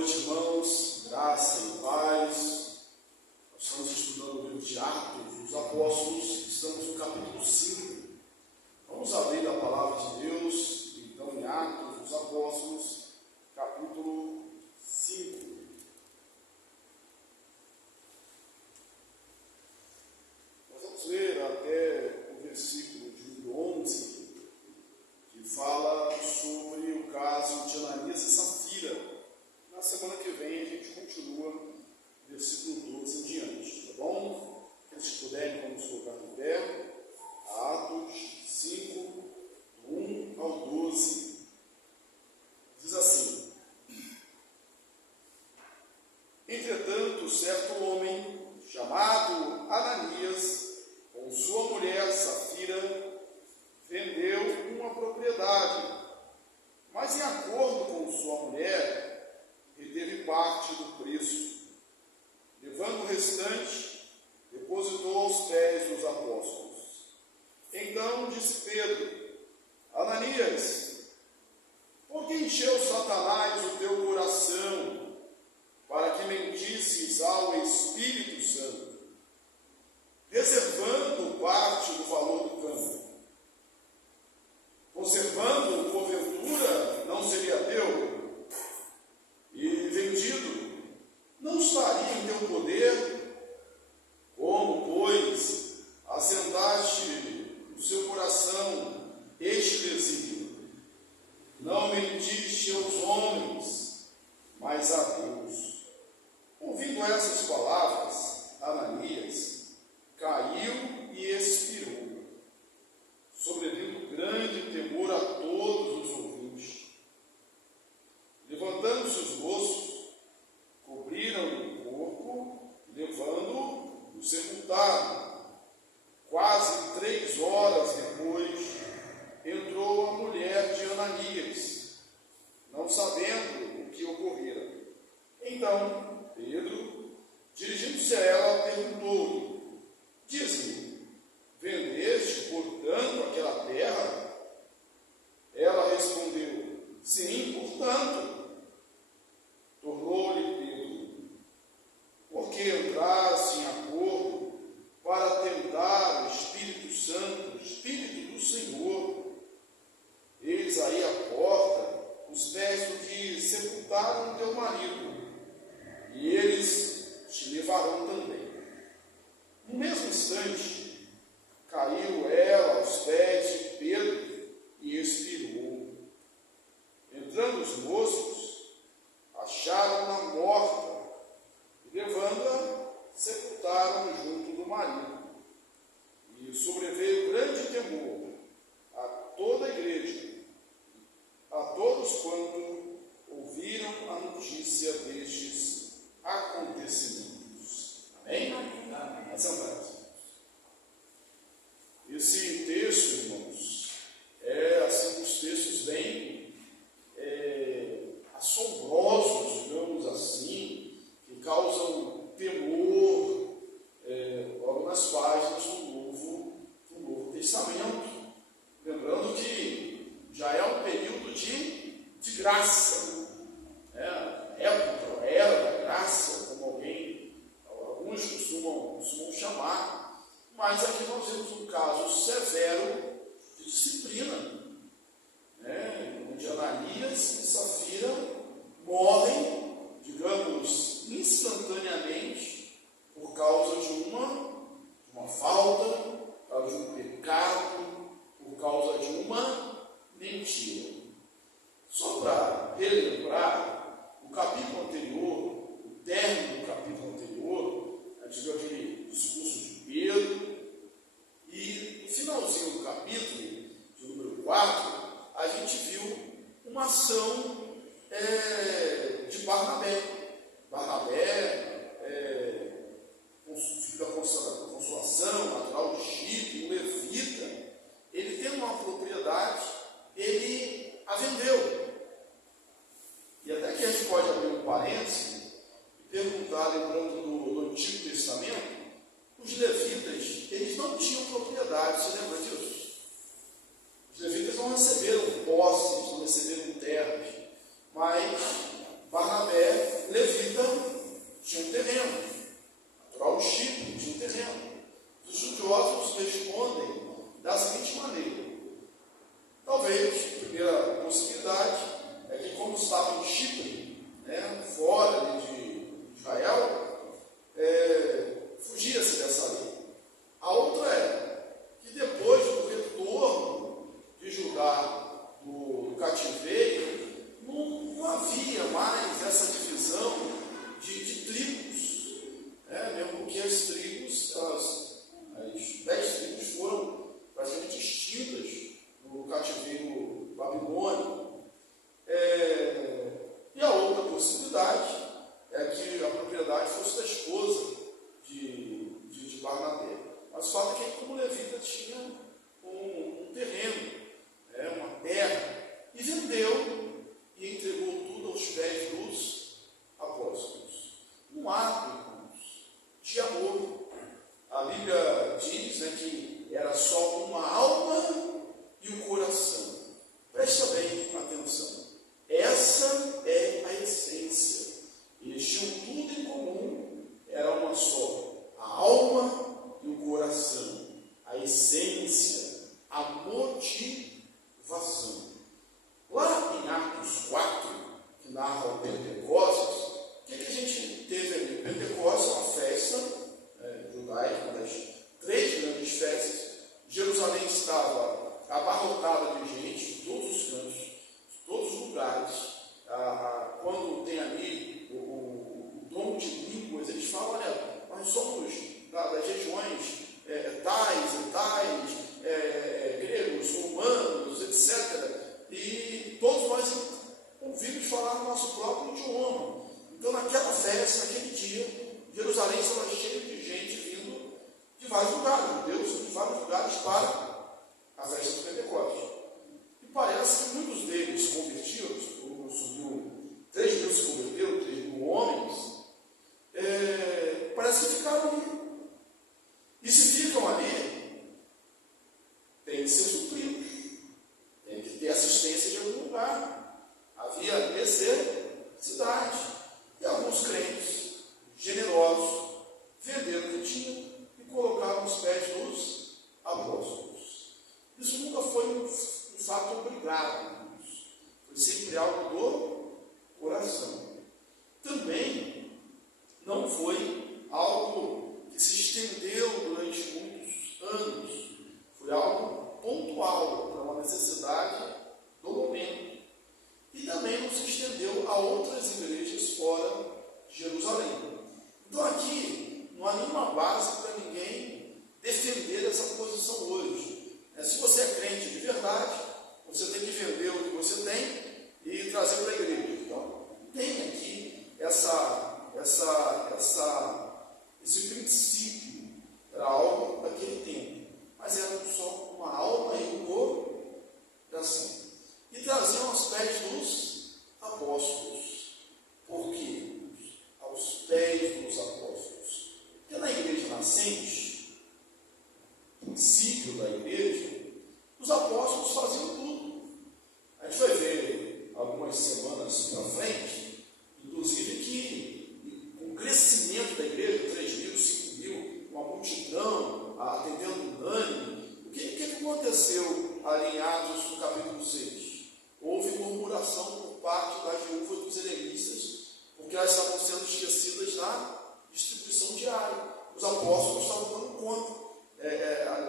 noite, irmãos, graça e paz. Nós estamos estudando o livro de Atos dos Apóstolos, estamos no capítulo 5. Vamos abrir a palavra de Deus, então, em Atos dos Apóstolos, capítulo 5. Nós vamos ler até o versículo de número 11, que fala sobre o caso de Ananias e Safira. Na semana que vem a gente continua versículo 12 em diante, tá bom? Se puderem, vamos colocar no pé. Atos 5, do 1 ao 12. Diz assim: Entretanto, certo homem, chamado Ananias, com sua mulher Safira, vendeu uma propriedade, mas em acordo com sua mulher, reteve parte do preço. Levando o restante, depositou aos pés dos apóstolos. Então disse Pedro: Ananias, por que encheu Satanás o teu coração, para que mentisses ao Espírito Santo, reservando parte do valor do campo? Conservando, porventura, não seria teu? E vendido, não estaria em teu poder? Como, pois, assentaste no seu coração este desígnio? Não mentiste aos homens, mas a Deus. Ouvindo essas palavras, Ananias caiu e expirou, sobrevindo grande temor a todos os ouvintes. Levantando-se os moços, cobriram-lhe o corpo, levando-o, o sepultaram. Quase 3 horas depois, entrou a mulher de Ananias, não sabendo o que ocorrera. Então, Pedro, dirigindo-se a ela, perguntou-lhe: Diz-me, vendeste, portanto, aquela terra? Ela respondeu: Sim, portanto. Tornou-lhe Pedro: Por que entraste em acordo para tentar o Espírito Santo, o Espírito do Senhor? Eis aí a porta, os pés do que sepultaram teu marido, e eles te levarão também. No mesmo instante, caiu ela aos pés de Pedro e expirou. Entrando os moços, acharam-na morta e, levando-a, sepultaram junto do marido. E sobreveio grande temor a toda a igreja, a todos quanto ouviram a notícia destes acontecimentos. Amém? Amém. Esse texto, irmãos, é assim, os textos bem assombrosos, digamos assim, que causam temor logo nas páginas do Novo Testamento. Lembrando que já é um período de graça, época, era da graça, como alguns costumam chamar, mas aqui nós temos um caso severo de disciplina, onde Ananias e Safira morrem, digamos, instantaneamente, por causa de uma falta, por causa de um pecado, por causa de uma mentira. Só para relembrar, o capítulo anterior, o término do capítulo anterior, a gente viu aquele discurso de Pedro, e no finalzinho do capítulo, de número 4, a gente viu uma ação de Barnabé. Barnabé, filho da Consolação, natural de Chipre, um levita, ele tem uma propriedade, ele a vendeu. E até que a gente pode abrir um parêntese e perguntar, lembrando do Antigo Testamento, os levitas, eles não tinham propriedade, você lembra disso? Os levitas não receberam posses, não receberam terras, mas Barnabé Barnabé, levita, tinha um terreno, natural de Chipre, tinha um terreno. Os estudiosos respondem da seguinte maneira: talvez a primeira possibilidade é que, como estava em Chipre, fora ali de Israel, fugia-se dessa lei. A outra é que depois do retorno de Judá do cativeiro, não havia mais essa divisão de tribos, mesmo porque as tribos, as 10 tribos foram praticamente extintas no cativeiro babilônico. E a outra possibilidade é que a propriedade fosse da esposa de Barnabé. Mas o fato é que, como levita, tinha um terreno, uma terra, e vendeu e entregou tudo aos pés dos apóstolos. Um ato, irmãos, de amor. A Bíblia diz que era só uma alma e um coração. Presta bem atenção. Essa é a essência. Eles tinham tudo em comum, era uma só. A alma e o coração. A essência, a motivação. Lá em Atos 4, que narra o Pentecostes, o que a gente teve ali? O Pentecostes é uma festa judaica, uma das 3 grandes festas. Jerusalém estava abarrotada de gente, de todos os cantos, de todos os lugares. Quando tem ali o dom de línguas, eles falam: olha, nós somos das regiões tais e tais, gregos, romanos, etc. E todos nós ouvimos falar no nosso próprio idioma. Então, naquela festa, naquele dia, Jerusalém estava cheio de gente vindo de vários lugares, judeus de vários lugares, para a festa do Pentecostes. E parece que muitos deles convertidos, subiu 3 mil se converteram, 3 mil homens, parece que ficaram ali. E se ficam ali, tem que ser supridos, tem que ter assistência de algum lugar. Havia necessidade. E alguns crentes generosos venderam o que tinham e colocaram os pés dos apóstolos. Isso nunca foi um fato obrigado, foi sempre algo do coração. Também não foi algo que se estendeu durante muitos anos, foi algo pontual para uma necessidade do momento. E também não se estendeu a outras igrejas fora de Jerusalém. Então aqui não há nenhuma base para ninguém defender essa posição hoje. Se você é crente de verdade, você tem que vender o que você tem e trazer para a igreja. Então, tem aqui esse princípio. Era algo daquele tempo, mas era só uma alma e um coração. E traziam aos pés dos apóstolos. Por quê? Aos pés dos apóstolos. Porque na igreja nascente, princípio da igreja, os apóstolos faziam tudo. A gente vai ver algumas semanas para frente, inclusive que com o crescimento da igreja, 3 mil, 5 mil, uma multidão atendendo unânime, o que aconteceu ali em Atos, no capítulo 6? Houve murmuração por parte das viúvas dos helenistas, porque elas estavam sendo esquecidas na distribuição diária. Os apóstolos estavam dando conta,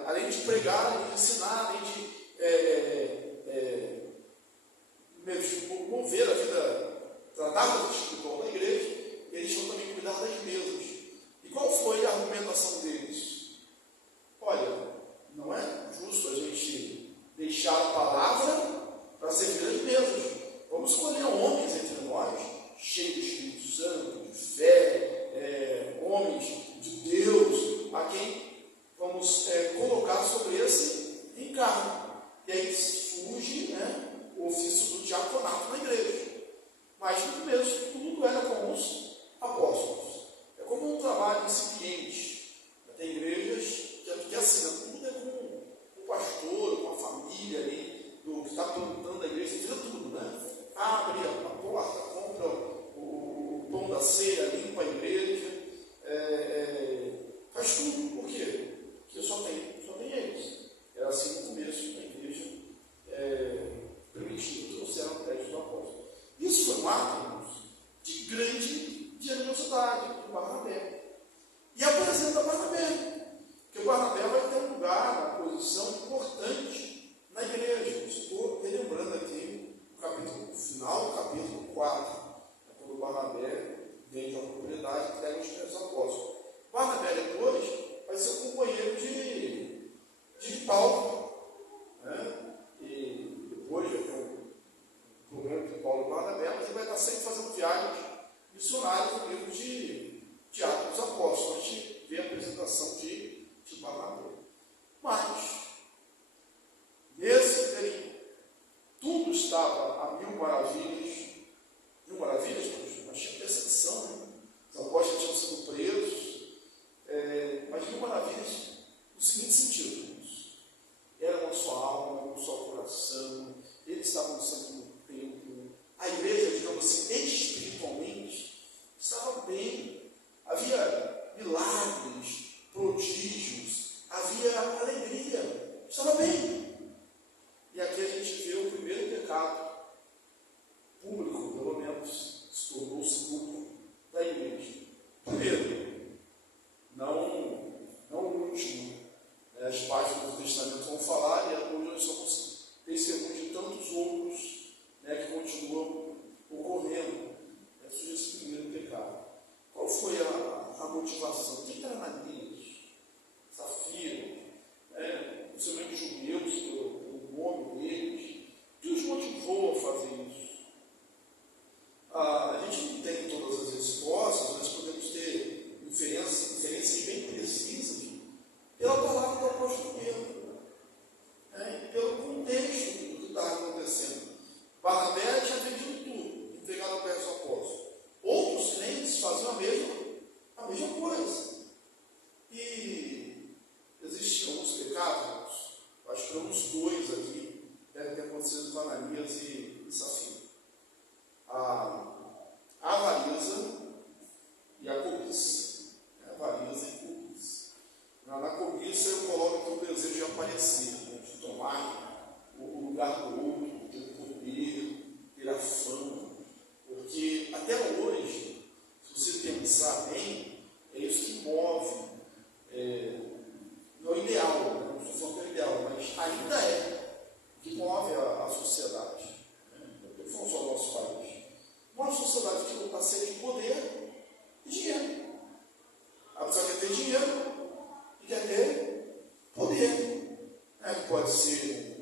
além de pregar, além de ensinar, além de mover a vida, tratar da vida espiritual da igreja, eles tinham também que cuidar das mesas. E qual foi a argumentação deles? Olha, não é justo a gente deixar a palavra para servir as mesas. Vamos escolher homens entre nós, cheios do Espírito Santo, de fé, homens de Deus, a quem vamos colocar sobre esse encargo. E aí surge o ofício do diaconato na igreja. Mas no começo tudo era com os apóstolos. É como um trabalho incipiente. Tem igrejas que assim, tudo é com o pastor, com a família ali, do que está plantando a igreja, tira tudo, né? Abre a porta, compra o um ato de grande generosidade de Barnabé. E apresenta Barnabé, porque Barnabé vai ter um lugar, uma posição importante na igreja. Estou relembrando aqui o final do capítulo 4, quando Barnabé vende a propriedade e entrega os primeiros apóstolos. Barnabé depois vai ser o companheiro de Paulo, né? E depois vai ter um problema de Paulo e Barnabé, mas ele vai estar sempre fazendo viagens missionárias no livro de Atos dos Apóstolos. A gente vê a apresentação de Barnabé. Mas, nesse período, tudo estava a mil maravilhas. Mil maravilhas, mas tinha perseguição, né? Os apóstolos tinham sido presos, mas mil maravilhas no seguinte sentido: era uma só alma, um só coração, eles estavam sempre no templo, a igreja, digamos assim, espiritualmente, estava bem, havia milagres, prodígios, havia alegria, estava bem. E aqui a gente vê o primeiro pecado público, pelo menos, se tornou-se público da igreja. Primeiro, não o último. As páginas do Testamento vão falar, e hoje nós somos testemunhos de tantos outros, né, que continuam ocorrendo. Surgiu esse primeiro pecado. Qual foi a motivação? Quem era Ananias, Safira, principalmente judeus, pelo nome deles? O que os motivou a fazer isso? A gente não tem todas as respostas, mas podemos ter inferências bem precisas pela palavra do apóstolo Pedro, e pelo contexto do que estava acontecendo. Barnabé tinha vendido tudo, entregado ao pé dos apóstolos. Outros crentes faziam a mesma coisa. E existiam alguns pecados, acho que uns dois aqui devem ter acontecido com Ananias e Safira. A avareza e a cobiça. Avareza e cobiça. Na cobiça eu coloco aqui o desejo de aparecer, né, de tomar o lugar do outro, ter o poder, ter a fama. Porque até hoje, se você pensar bem, é isso que move, não é o ideal, não estou falando que é o ideal, mas ainda é o que move a sociedade. Não só o nosso país. Uma sociedade que não está sede de poder e dinheiro. A pessoa quer ter dinheiro e quer ter poder. Pode ser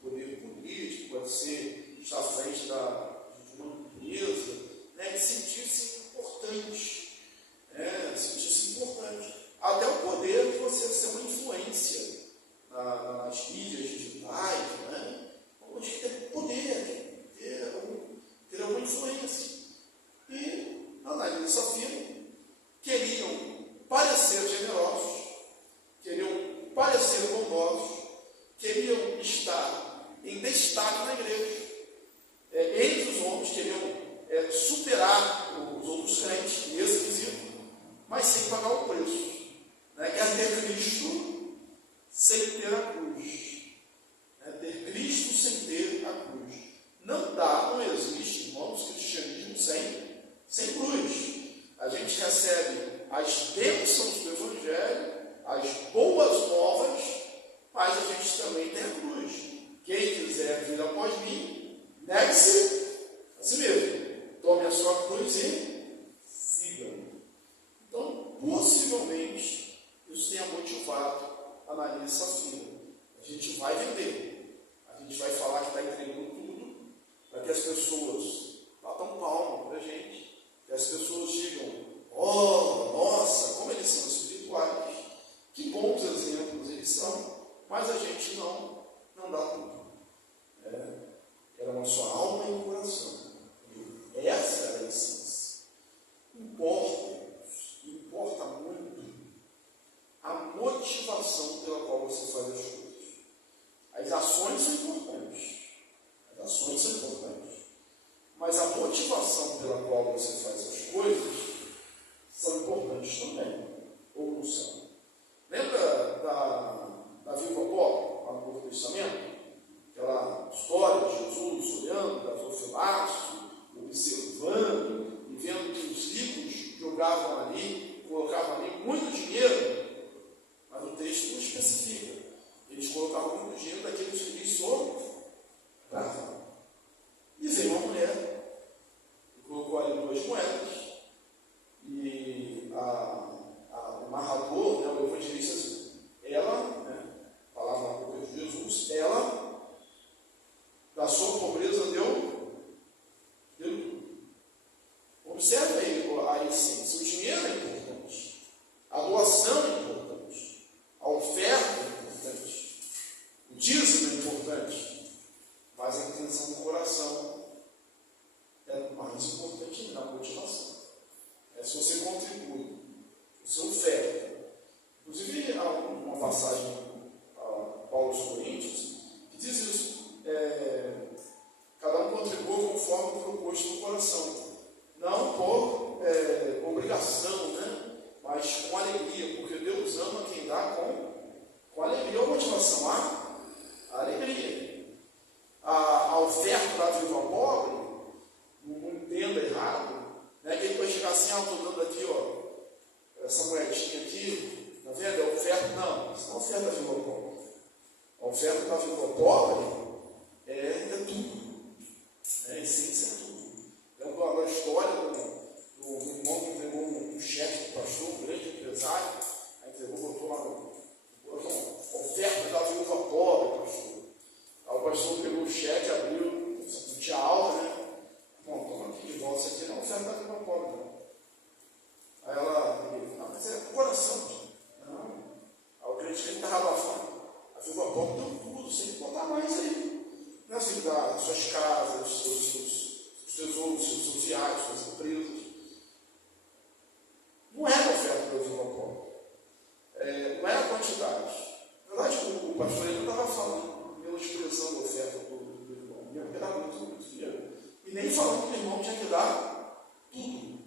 poder político, pode ser estar à frente de uma empresa, de sentir-se importante. Sentir-se importante. Até o poder de você ser uma influência nas mídias digitais, onde ter poder, ter uma influência. E Ananias e Safira queriam parecer generosos, queriam parecer bondosos, queriam estar em destaque na igreja. Entre os homens queriam superar os outros crentes nesse quesito, mas sem pagar o preço. Quer ter Cristo sem ter a cruz. Ter Cristo sem ter a cruz. Não existe, irmãos, cristianismo sem cruz. A gente recebe as bênçãos do Evangelho, as boas novas, mas a gente também tem a cruz. Quem quiser vir após mim, negue-se a si mesmo. Tome a sua cruz e siga-me. Então, possivelmente, isso tenha motivado Ananias e Safira. A gente vai vender. A gente vai falar que está entregando tudo, para que as pessoas batam palma para a gente, que as pessoas digam: oh, nossa, como eles são espirituais, que bons exemplos eles são, mas a gente não dá tudo. Era uma só alma e um coração. Essa era a essência. Observe aí a essência. O dinheiro é importante. A doação é importante. A oferta é importante. O dízimo é importante. Mas a intenção do coração é mais importante na motivação. É se você contribui, se você oferta. Inclusive, há uma passagem a Paulo aos Coríntios que diz isso. Cada um contribua conforme o proposto no coração. Não por obrigação, né? Mas com alegria, porque Deus ama quem dá com alegria. Ou motivação, a alegria. A oferta da viúva pobre, não entenda errado, né? Que ele vai chegar assim, estou dando aqui, essa moedinha aqui, está vendo? É oferta, não, isso não é oferta da viúva pobre. A oferta da viúva pobre é tudo. A essência é tudo. Lembro a história do irmão que entregou um cheque para o pastor, um grande empresário, aí entregou, botou lá a oferta da viúva pobre, pastor. Aí o pastor pegou o cheque, abriu, não tinha alta, né? Bom, toma aqui de volta, isso aqui não é oferta da viúva pobre, não. Aí ela, mas é do coração, gente. Não. Aí o crente que estava lá fora, a viúva pobre deu tudo, você tem que botar mais aí. Não é assim, dar suas casas, seus tesouros, seus viagens, suas empresas. Não é a oferta da viúva pobre. Não é a quantidade. Na verdade, o pastor ainda estava falando pela expressão da oferta do irmão. Ia dar muito dinheiro. E nem falando que o irmão tinha que dar tudo.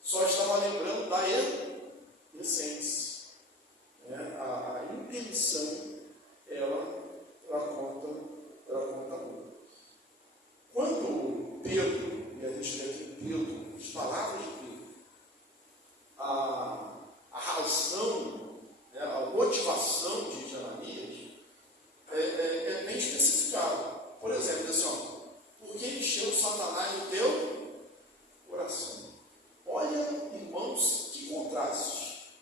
Só estava lembrando da essência. A intenção, ela conta muito. Quando Pedro, e a gente lê aqui Pedro, as palavras de Pedro, a razão, a motivação de Ananias é bem especificada. Por exemplo, diz assim, por que encheu Satanás o teu coração? Olha, irmãos, que contraste.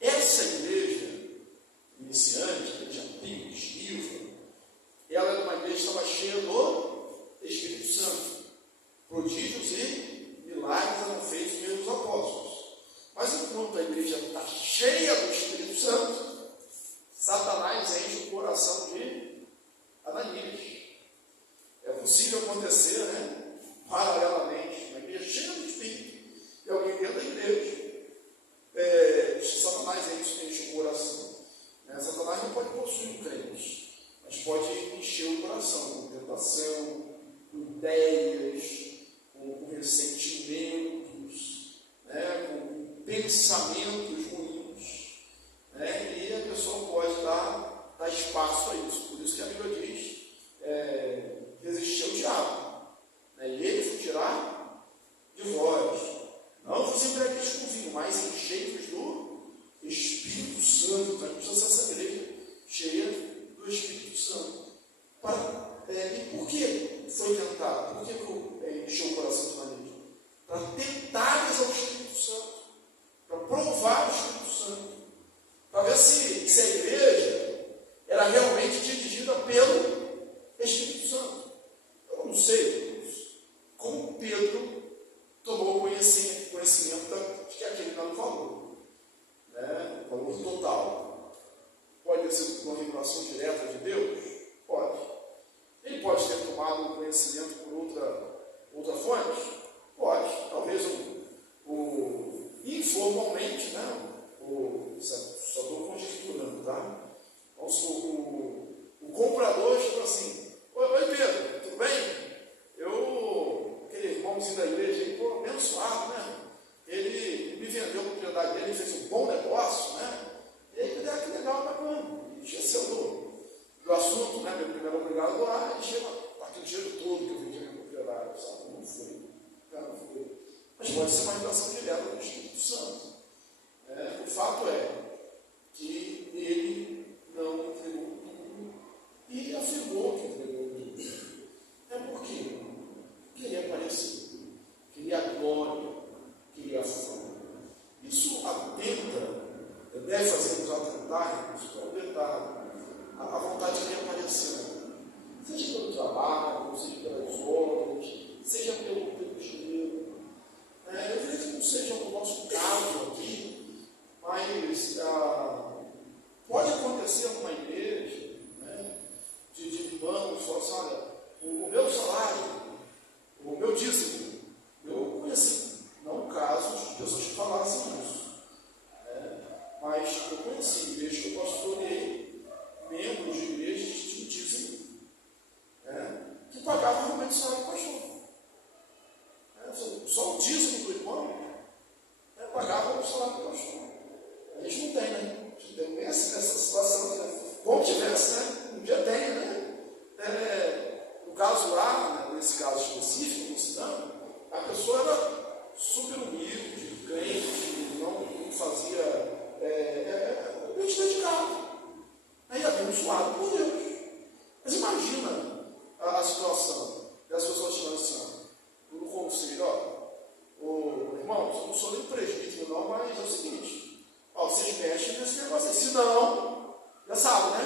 Essa igreja iniciante, a igreja primitiva, ela era uma igreja que estava cheia do Espírito Santo. Prodígios e milagres eram feitos pelos apóstolos. Mas enquanto a igreja está cheia do Espírito Santo, Satanás enche o coração de Ananias. É possível acontecer, né? Paralelamente, uma igreja cheia do Espírito e alguém dentro da igreja. Satanás enche o coração. Satanás não pode possuir o crente, mas pode encher o coração com tentação, com ideias, com ressentimentos, com pensamentos ruins. E a pessoa pode dar espaço a isso. Por isso que a Bíblia diz, resistir ao diabo, e ele fugirá de vós. Não vos embriagueis com vinho, mas enchei-vos do Espírito Santo. Então a gente precisa ser essa igreja cheia do Espírito Santo. E por que foi tentado? Por que encheu o coração de Ananias? Para tentares ao Espírito Santo, para provar o Espírito Santo, para ver se a igreja era realmente dirigida pelo Espírito Santo. Eu não sei como Pedro tomou conhecimento de que aquele não falou. Valor total. Pode ter sido uma revelação direta de Deus? Pode. Ele pode ter tomado conhecimento por outra fonte? Pode. Talvez informalmente, só estou conjecturando, tá? O comprador chegou assim, oi Pedro, tudo bem? Aquele irmãozinho da igreja aí, abençoado, né? Ele me vendeu a propriedade dele, fez um bom negócio, né? E aí, que legal, bacana. Esqueceu do assunto, né? Meu primeiro obrigado a doar, e chega aquele dinheiro todo que eu vendi a minha propriedade, sabe? Não foi. Mas pode ser uma relação direta do Espírito Santo. O fato é que ele não entregou tudo e afirmou que entregou tudo. Por quê? Queria aparecer, queria glória, queria fama. Isso deve fazer-nos atentar, isso é um detalhe, a vontade de aparecer, seja pelo trabalho, seja pelas obras, seja pelo dinheiro. Só o dízimo do irmão pagava o salário do pastor. A gente não tem, né? A gente tem essa situação. Né? Bom que tivesse, né? Um dia tem, né? No caso lá, né, nesse caso específico, ensinando, a pessoa era super humilde, crente, não fazia. Bem dedicado. Aí abençoado por Deus. Mas imagina a situação das pessoas chegando assim, no conselho, irmãos, eu não sou nem presbítero não, mas é o seguinte, vocês mexem nesse negócio aí, se não, já sabe, né?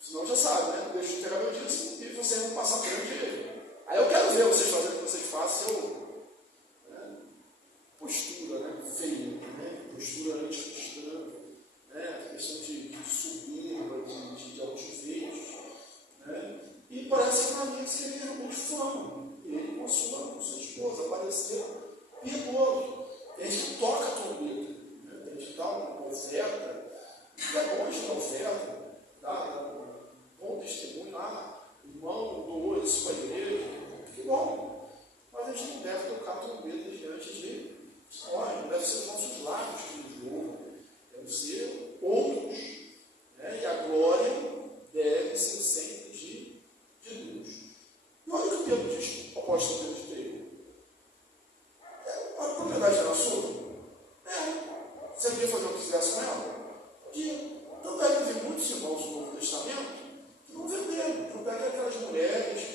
Se não, já sabe, né? Deixa eu pegar meu dízimo e vocês vão passar por ele. Aí eu quero ver vocês fazendo o que vocês façam, postura, né? Feia, né? Postura anticristã, né? Questão de soberba, de altivez, né? E parece que na minha seria realmente fama. Ele com a sua esposa apareceram piedoso. Tem gente que toca a trombeta, né? Tem gente que dá uma oferta, e é bom de dar oferta, dá um bom testemunho lá, o irmão doou isso para a igreja, que bom. Mas a gente não deve tocar trombeta diante de nós, não deve ser os nossos lábios que louvam, deve ser outros, né? E a glória deve ser sempre de Deus. E olha o que Pedro diz, o apóstolo Pedro veio. A propriedade era sua? Você podia fazer o que quisesse com ela? Podia. Tanto é que tem muitos irmãos do Novo Testamento que não venderam. Tanto é que aquelas mulheres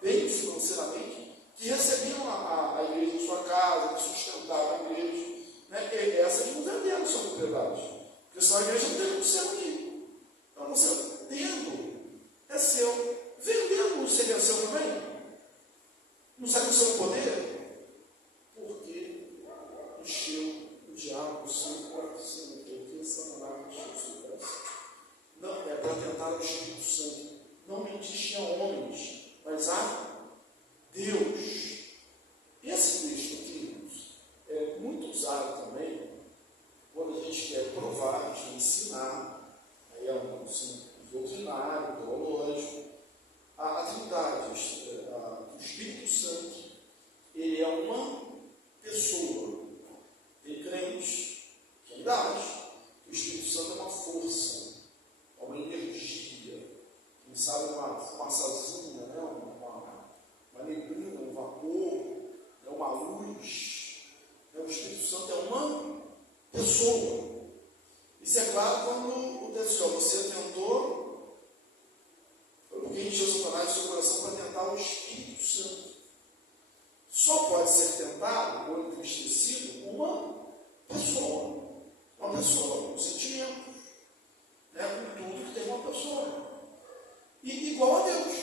bem financeiramente, que recebiam a igreja em sua casa, que sustentavam a igreja, né? E essas não venderam sua propriedade. Porque senão a igreja não tem como ser aqui. Então você tendo é seu. Vendendo seria seu também? Não seria o seu poder? Porque encheu o diabo o seu coração. Porque Satanás encheu o seu coração. Não, é para tentar o Espírito Santo. Não mentiste a homens, mas a Deus. Esse texto aqui é muito usado também quando a gente quer provar, a gente ensinar, aí é um ensino doutrinário, teológico, a Trindade, o Espírito Santo, ele é uma pessoa. Tem crentes que ainda acham que o Espírito Santo é uma força, é uma energia, quem sabe uma massazinha, né? uma neblina, um vapor, é uma luz. O Espírito Santo é uma pessoa. Isso é claro quando o texto diz, você tentou, foi porque encheu Satanás do seu coração para tentar o Espírito Santo. Só pode ser tentado ou entristecido uma pessoa com sentimentos, né? Com tudo que tem uma pessoa. E igual a Deus.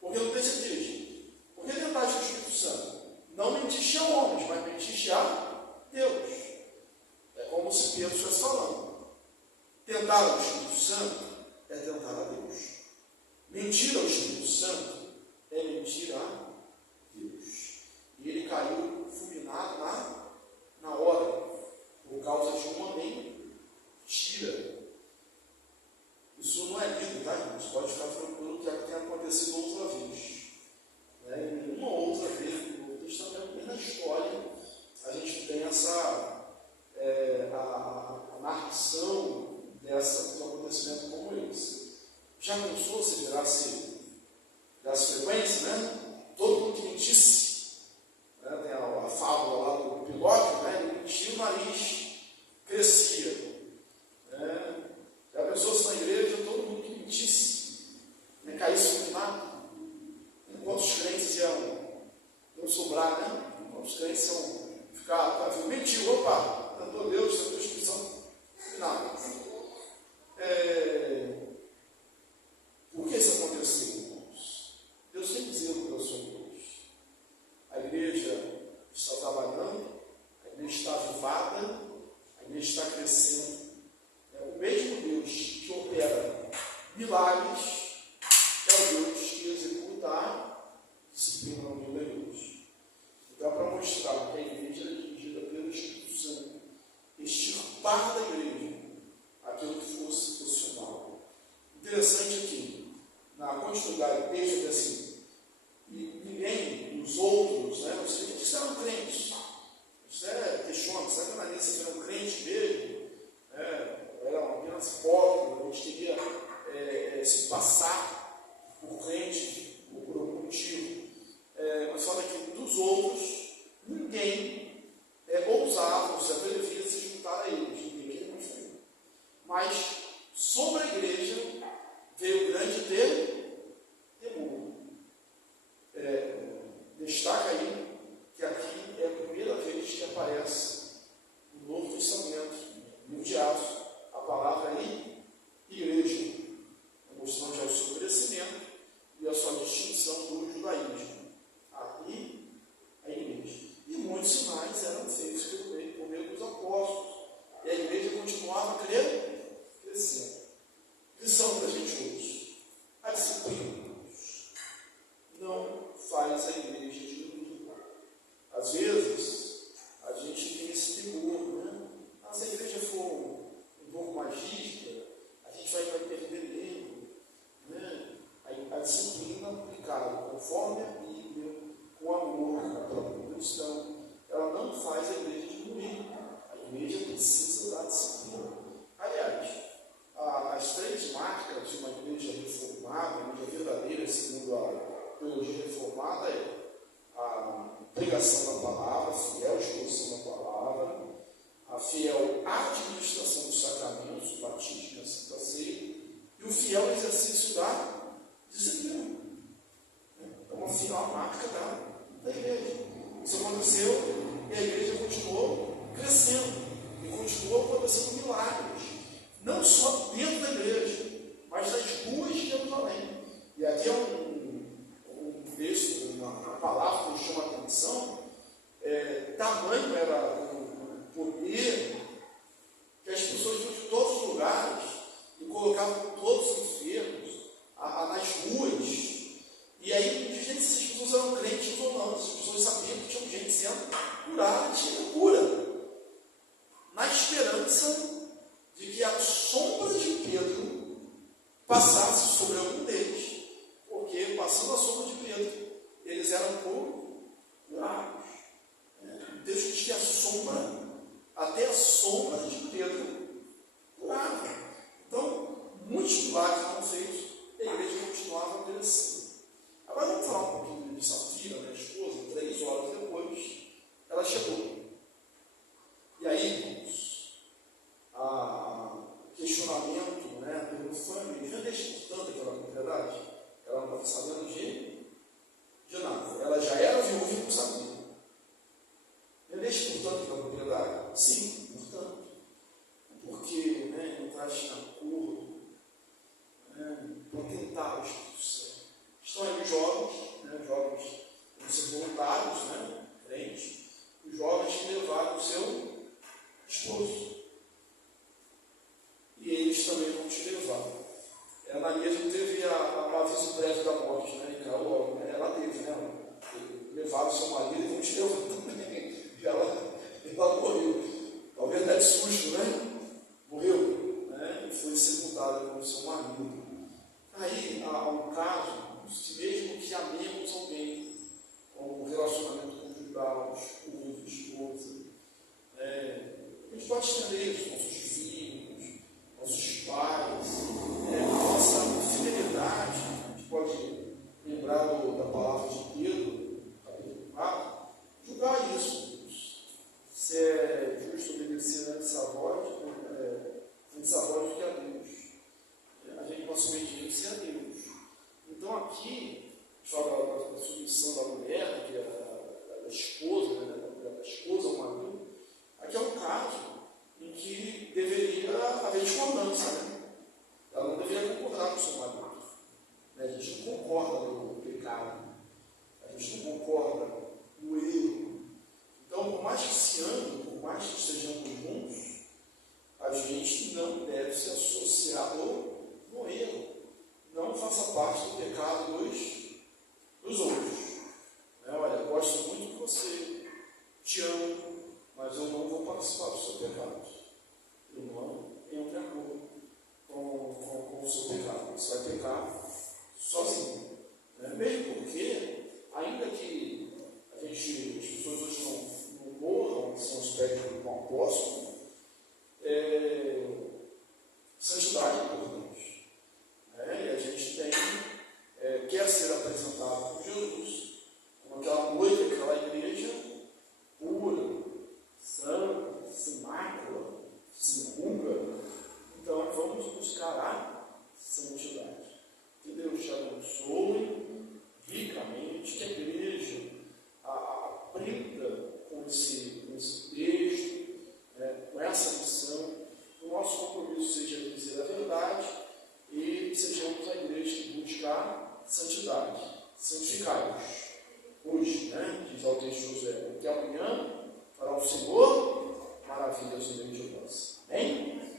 Porque no texto diz, por que tentaste o Espírito Santo? Não mentiste a homens, mas mentiste a Deus. É como se Pedro estivesse falando. Tentar o Espírito Santo é tentar a Deus. Mentir ao Espírito Santo é mentir a Deus. E ele caiu fulminado na hora, por causa de uma mentira. Isso não é lido, tá, irmãos? Pode ficar tranquilo que tem acontecido outra vez. Né? E uma outra vez no Novo Testamento, bem na história, a gente tem essa a narração de um acontecimento como esse. Já pensou se virasse frequência, né? Todo mundo que mentisse, né? Tem a fábula lá do Pinóquio, né? Ele mentia, o nariz crescia. Né? Já pensou se na igreja todo mundo que mentisse, né? Caísse no nada? Quantos crentes iam sobrar, né? Quantos crentes iam ficar mentiu, opa, tentou Deus, tentou a inscrição, nada. Por que isso aconteceu, irmãos? Deus tem zelo pela sua igreja. A igreja está trabalhando, a igreja está avivada, a igreja está crescendo. O mesmo Deus que opera milagres é o Deus que executa a disciplina no meio da igreja. Então, para mostrar que a igreja é dirigida pelo Espírito Santo, este igreja assim, e ninguém, os outros, né, os crentes eram crentes. Você questiona, será que na lista eram crentes mesmo? Eram apenas hipócritas, a gente queria se passar por crente, por algum motivo. Mas fala que dos outros, ninguém ousava, ou se atrevia a se juntar a eles, ninguém queria muito feio. Mas sobre a igreja veio o grande temor. Destaca aí que aqui é a primeira vez que aparece no Novo Testamento, no Atos, a palavra aí, igreja, mostrando já o seu crescimento e a sua distinção do judaísmo. Aqui, a igreja. E muitos sinais eram feitos por meio dos apóstolos. E a igreja continuava crescendo. Lição para a gente hoje. A disciplina não faz a igreja diminuir. Às vezes, a gente tem esse temor, né? Se a igreja for um pouco mais rígida, a gente vai perder tempo, né? A disciplina aplicada conforme a Bíblia, com amor pelo cristão, ela não faz a igreja diminuir. A igreja precisa da disciplina. Aliás, as três marcas de uma igreja reformada, uma igreja verdadeira, segundo a teologia reformada, é a pregação da palavra, a fiel exposição da palavra, a fiel administração dos sacramentos, o batismo, a Santa Ceia, e o fiel exercício da disciplina. É uma fiel marca da igreja. Isso aconteceu e a igreja continuou crescendo e continuou acontecendo milagres, não só dentro da igreja, mas nas ruas de Jerusalém. E aqui é um texto, uma palavra que chama a atenção. Tamanho era o poder que as pessoas iam de todos os lugares e colocavam todos os enfermos nas ruas. E aí, de gente, se as pessoas eram crentes ou não, as pessoas sabiam que tinha gente sendo curada, tinha cura, na esperança de que a sombra de Pedro passasse sobre algum deles, porque passando a sombra de Pedro, eles eram curados. O texto diz que a sombra, até a sombra de Pedro, curava. Então, muitos milagres foram feitos e a igreja continuava a crescer. Agora vamos falar um pouquinho de Safira, minha esposa. 3 horas depois, ela chegou. E aí, irmãos, questionamento, né, pelo família, já deixa tanto aquela propriedade, ela não estava sabendo de nada. Ela já era viúva e não sabia. Eu deixo portanto aquela propriedade? Sim, portanto. Porque entraste na acordo, para tentar o Espírito Santo. Estão aí os jovens, jovens vão ser voluntários, crentes, os jovens que levaram o seu esposo. E eles também vão te levar. Ela mesmo teve o aviso prévio da morte, e caiu logo, ela teve, levaram o seu marido e vão te levar também. E ela morreu. Talvez até de susto, morreu, e foi sepultada com o seu marido. Aí há um caso, se mesmo que amemos alguém, com um relacionamento conjugal, esposo, esposa, a gente pode estender isso, nossos filhos, nossos pais, nossa fidelidade. A gente pode lembrar da palavra de Pedro, capítulo 4, julgar isso. Se é justo obedecer antes a voz do que a Deus. A gente pode obediência a Deus. Então aqui, a gente fala da submissão da mulher, que é da esposa, da esposa ao marido. Aqui é um caso em que deveria haver discordância, Ela não deveria concordar com o seu marido. A gente não concorda no pecado, a gente não concorda no erro. Então, por mais que se ame, por mais que estejamos juntos, a gente não deve se associar no erro. Não faça parte do pecado dos outros. Olha, eu gosto muito de você, buscai-vos hoje, né? Diz ao texto Josué, porque amanhã fará o Senhor maravilhas no meio de nós. Amém?